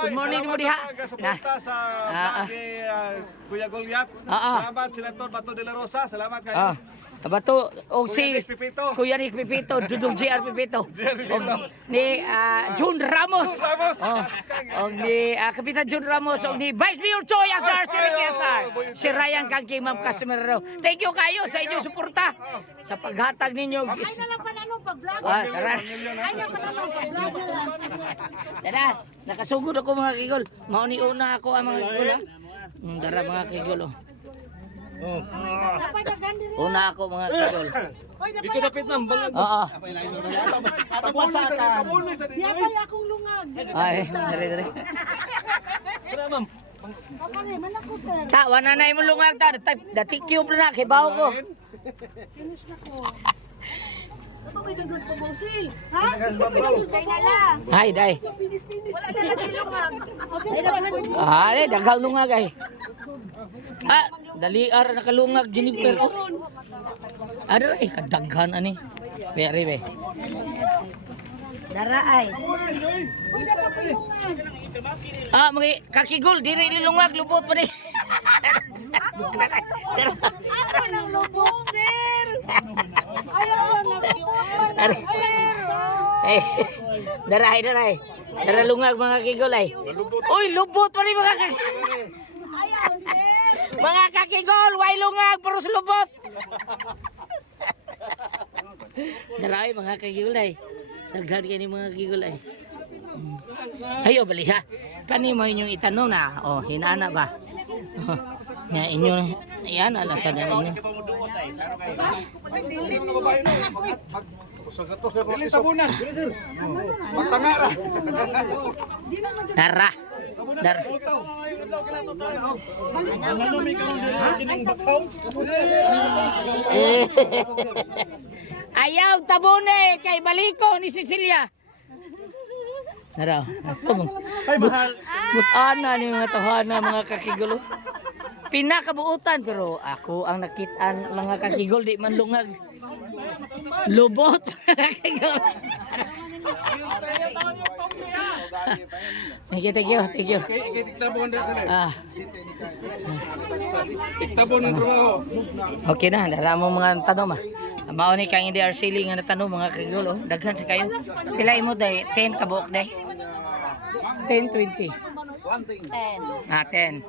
Good morning mo diha. Suporta sa vlog ni Kuya Goliath. Salamat Senator Bato de la Rosa. Salamat kayo. Bato og si Kuya Nick Pipito. Kuya Nick Pipito, Dudong JR Pipito. Ni Jun Ramos. Og ni Kapitan Jun Ramos og ni Vice Mayor Choi Asar Sir. Si Ryan kang kay Ma'am Casimiro. Thank you kayo sa inyong suporta sa paghatag ninyo. Ay na lang pa ano pag-vlog. Tara. Ay na pa ano pag-vlog na lang. Tara, nakasugod ako mga kigol. Mauni-una ako ang mga kigol ha. Dara mga kigol oh. Dapat dagan diri. Una ako mga kigol. Oy, Dito dapit nang bangag. Oo. Diya pa akong lungag. Ay, dere. Kaya ma'am. Kapare man ako sir. Ta, wana na imong lungag ta. Dati cube na kibaw ko. Finish na ko. Ha? Say na lang. Ay, dai. Wala na lagi lungag. Ay, daghang lungag ay. Dali ar nakalungag Jennifer. Ano ay kadaghan ani. Very be. Dara ay. Mga kakigol diri lilungag lubot pa ni. Ako nang lubot, sir. Ayaw na sir. Eh, daray. Dara lungag mga kigol ay. Uy, lubot pa ni mga kakigol. Ayaw, sir. Mga kakigol, way lungag pero sa lubot. Daray mga kakigol ay. Daghan kay ni mga kigol ay. Ayo bali ha. Kani mo inyong itanong na. Oh, hinana ba? Nya inyo yan ala sa inyo. Dili tabunan. Magtangara. Dara. Ayaw tabone kay baliko ni Cecilia. Dara, tabon. Butana ni mga tawhana mga kakigulo. Pinakabuutan pero ako ang nakitaan mga kakigol di man lungag. Lubot mga kakigol. Thank you. Okay na, dara mo mga tanong mao ni kang hindi arcili nga natanong mga kigulo, daghan sa kayo. Pila imo day 10 kabuok day. 10 20. 10. 10.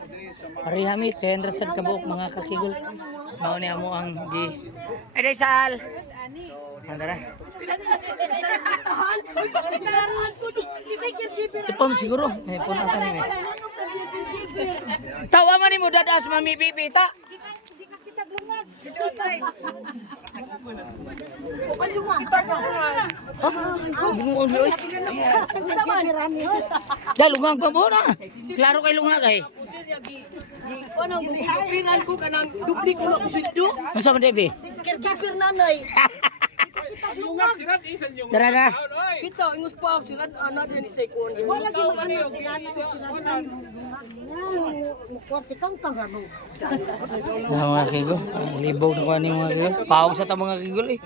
Parihami 10 rasad kabuok mga kakigol. Mao ni amo ang di. Ay day sal. Andara. Ipon siguro. Ipon ata ni. Tawa man nimo dadas mami pipita. Lungang pa mo na. Klaro kay lungang ay. Ano mo piran ko kanang dubli ko na kusweldo. Unsa man debi? Kirkipir nanay. Dara. Kita ingus pa sila ana din ni Sekon. Wala gyud ano sila. Kuwarte kang kangano. Mga kigol, libog na ko ni mga kigol. Pawag sa ta mga kigol eh.